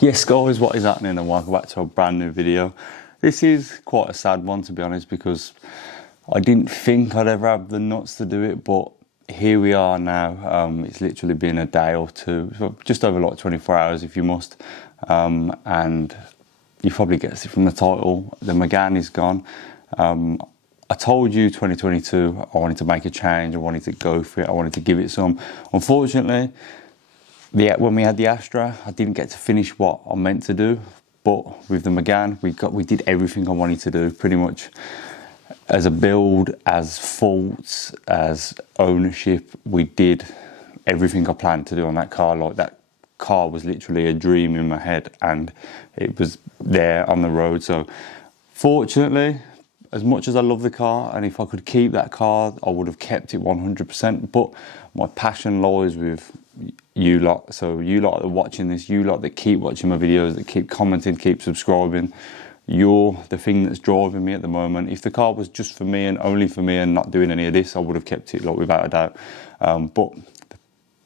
Yes guys, what is happening, and welcome back to a brand new video. This is quite a sad one, to be honest, because I didn't think I'd ever have the nuts to do it, but here we are now. It's literally been a day or two, so just over like 24 hours if you must, and you probably guessed it from the title, the Megane is gone. I told you 2022 I wanted to make a change, I wanted to go for it, I wanted to give it some. Unfortunately, when we had the Astra, I didn't get to finish what I meant to do, but with the Megane, we did everything I wanted to do, pretty much. As a build, as faults, as ownership, we did everything I planned to do on that car. Like, that car was literally a dream in my head, and it was there on the road. So fortunately, as much as I love the car, and if I could keep that car, I would have kept it 100%. But my passion lies with you lot. So you lot that are watching this, you lot that keep watching my videos, that keep commenting, keep subscribing, you're the thing that's driving me at the moment. If the car was just for me and only for me and not doing any of this, I would have kept it, like, without a doubt. But the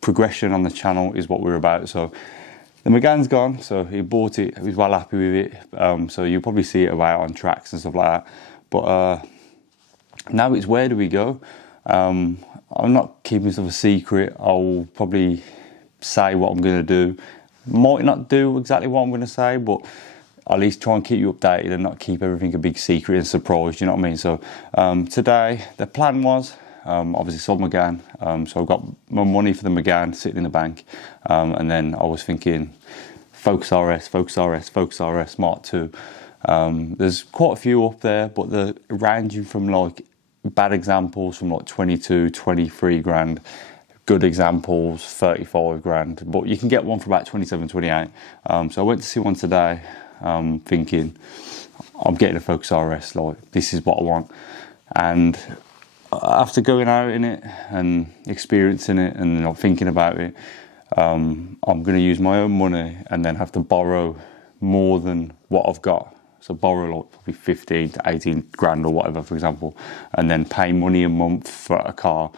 progression on the channel is what we're about. So the Megane's gone, so he bought it, he was well happy with it. So you'll probably see it about on tracks and stuff like that. But now it's where do we go? I'm not keeping stuff a secret. I'll probably say what I'm going to do. Might not do exactly what I'm going to say, but at least try and keep you updated and not keep everything a big secret and surprise, you know what I mean? So today, the plan was, obviously sold Megane, so I've got my money for the Megane sitting in the bank, and then I was thinking Focus RS, Focus RS, Focus RS Mark II. There's quite a few up there, but they're ranging from like bad examples from like 22, 23 grand, good examples 35 grand, but you can get one for about 27, 28. So I went to see one today, thinking I'm getting a Focus RS, like this is what I want. And after going out in it and experiencing it and not thinking about it, I'm going to use my own money and then have to borrow more than what I've got. So borrow like probably 15 to 18 grand or whatever, for example, and then pay money a month for a car.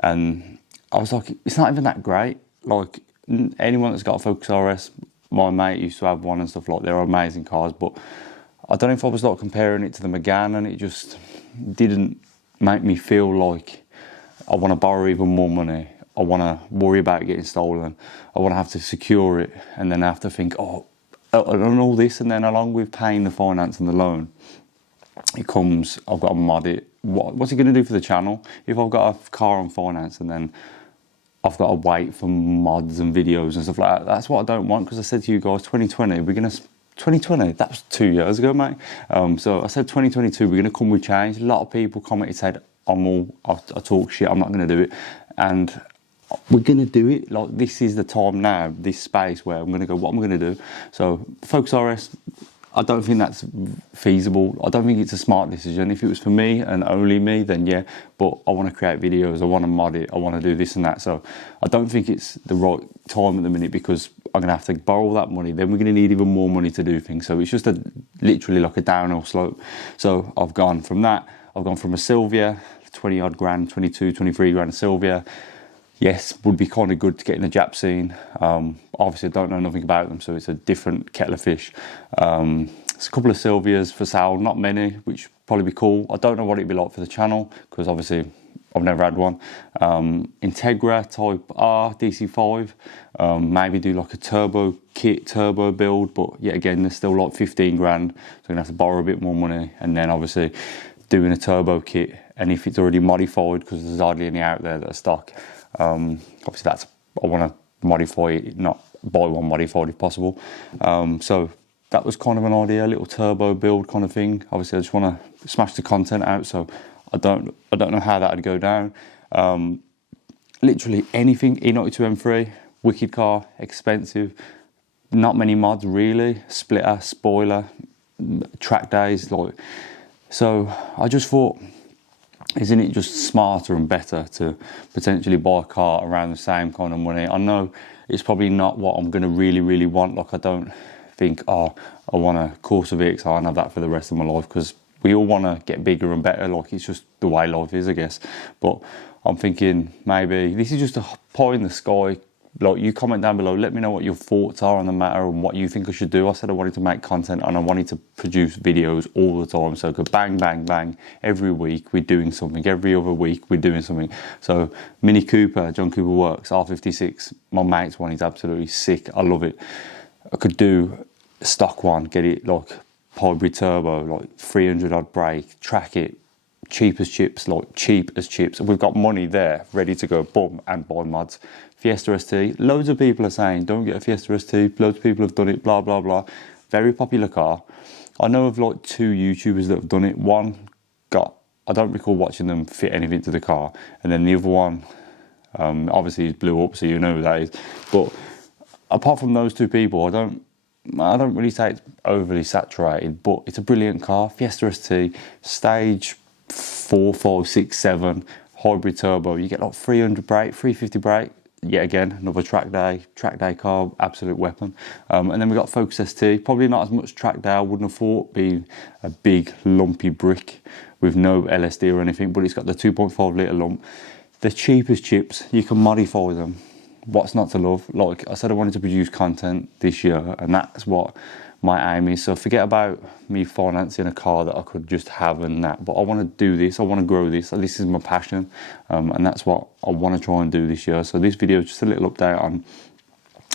And I was like, it's not even that great. Like, anyone that's got a Focus RS, my mate used to have one and stuff, like, they're amazing cars, but I don't know if I was like comparing it to the Megane, and it just didn't make me feel like I want to borrow even more money. I want to worry about it getting stolen. I want to have to secure it, and then I have to think, and all this, and then along with paying the finance and the loan, it comes, I've got to mod it. What's it going to do for the channel? If I've got a car on finance and then I've got to wait for mods and videos and stuff like that, that's what I don't want, because I said to you guys, 2020, 2020, that was 2 years ago, mate. So I said 2022, we're going to come with change. A lot of people commented, said, I talk shit, I'm not going to do it. And we're going to do it. Like, this is the time now, this space where I'm going to go, what I'm going to do. So Focus RS, I don't think that's feasible. I don't think it's a smart decision. If it was for me and only me, then yeah, but I want to create videos, I want to mod it, I want to do this and that. So I don't think it's the right time at the minute, because I'm going to have to borrow that money, then we're going to need even more money to do things. So it's just literally like a downhill slope. So I've gone from that, I've gone from a Sylvia, 20 odd grand, 22, 23 grand Sylvia. Yes, would be kind of good to get in the Jap scene. Obviously, I don't know nothing about them, so it's a different kettle of fish. There's a couple of Sylvias for sale, not many, which would probably be cool. I don't know what it'd be like for the channel, because obviously I've never had one. Integra Type R DC5, maybe do like a turbo kit, turbo build, but yet again, there's still like 15 grand, so I'm gonna have to borrow a bit more money, and then obviously doing a turbo kit, and if it's already modified, because there's hardly any out there that are stock, obviously I want to modify it, not buy one modified if possible. So that was kind of an idea, a little turbo build kind of thing. Obviously I just want to smash the content out, so I don't know how that would go down. Literally anything, E92 M3, wicked car, expensive, not many mods really, splitter, spoiler, track days, like. So I just thought, isn't it just smarter and better to potentially buy a car around the same kind of money? I know it's probably not what I'm going to really want. Like, I don't think, I want a Corsa VXR and have that for the rest of my life, because we all want to get bigger and better. Like, it's just the way life is, I guess. But I'm thinking maybe this is just a pie in the sky like, you comment down below, let me know what your thoughts are on the matter and what you think I should do. I said I wanted to make content and I wanted to produce videos all the time, so I could bang, bang, bang. Every week we're doing something, every other week we're doing something. So Mini Cooper, John Cooper Works, R56, my mate's one is absolutely sick, I love it. I could do a stock one, get it like hybrid turbo, like 300 odd brake, track it, cheap as chips, like cheap as chips. We've got money there, ready to go, boom, and buy mods. Fiesta ST, loads of people are saying, don't get a Fiesta ST, loads of people have done it, blah, blah, blah. Very popular car. I know of like 2 YouTubers that have done it. One got, I don't recall watching them fit anything to the car. And then the other one, obviously he's blew up, so you know who that is. But apart from those 2 people, I don't really say it's overly saturated, but it's a brilliant car. Fiesta ST, stage 4, 5, 6, 7, hybrid turbo. You get like 300 brake, 350 brake. Yet again, another track day car, absolute weapon. And then we got Focus ST, probably not as much track day, I wouldn't have thought, being a big lumpy brick with no LSD or anything, but it's got the 2.5 litre lump. The cheapest chips, you can modify them. What's not to love? Like I said, I wanted to produce content this year, and that's what my aim is. So forget about me financing a car that I could just have and that, but I want to do this, I want to grow this. This is my passion, and that's what I want to try and do this year. So this video is just a little update on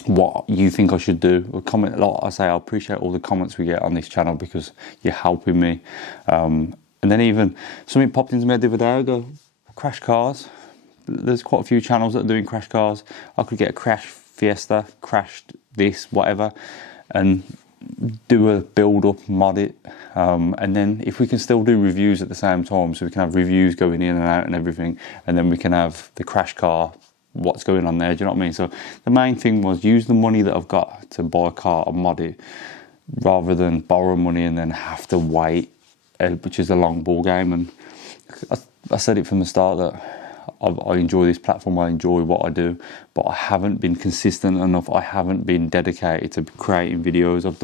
what you think I should do. Or comment, like I say, I appreciate all the comments we get on this channel because you're helping me. And then even something popped into my head the other day, I go, crash cars. There's quite a few channels that are doing crash cars. I could get a crash Fiesta, crashed this, whatever, and do a build up, mod it, and then if we can still do reviews at the same time, so we can have reviews going in and out and everything, and then we can have the crash car, what's going on there, do you know what I mean? So the main thing was use the money that I've got to buy a car and mod it, rather than borrow money and then have to wait, which is a long ball game. And I said it from the start that I enjoy this platform, I enjoy what I do, but I haven't been consistent enough, I haven't been dedicated to creating videos. I've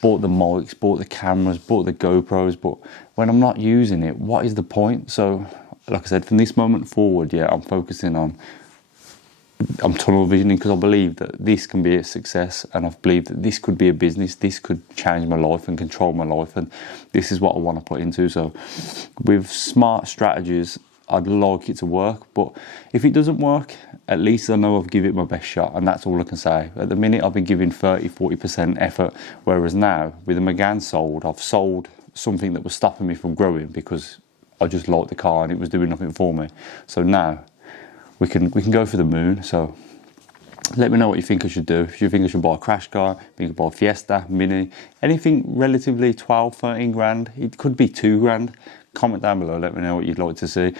bought the mics, bought the cameras, bought the GoPros, but when I'm not using it, what is the point? So, like I said, from this moment forward, yeah, I'm focusing on, I'm tunnel visioning, because I believe that this can be a success, and I believe that this could be a business, this could change my life and control my life, and this is what I want to put into. So with smart strategies, I'd like it to work, but if it doesn't work, at least I know I've given it my best shot, and that's all I can say. At the minute, I've been giving 30-40% effort, whereas now, with the Megane sold, I've sold something that was stopping me from growing because I just liked the car and it was doing nothing for me. So now, we can go for the moon. So let me know what you think I should do. If you think I should buy a crash car, if you could buy a Fiesta, Mini, anything relatively 12, 13 grand, it could be 2 grand. Comment down below, let me know what you'd like to see.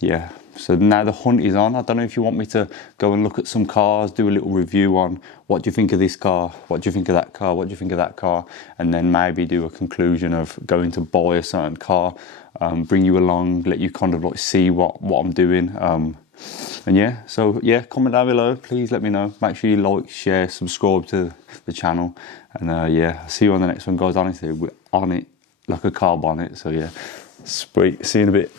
Yeah, so now the hunt is on. I don't know if you want me to go and look at some cars, do a little review on what do you think of this car, what do you think of that car, what do you think of that car, and then maybe do a conclusion of going to buy a certain car, bring you along, let you kind of like see what I'm doing. And yeah, so yeah, comment down below, please let me know. Make sure you like, share, subscribe to the channel, and yeah, I'll see you on the next one, guys. Honestly, we're on it like a car bonnet. So yeah, sweet, see you in a bit.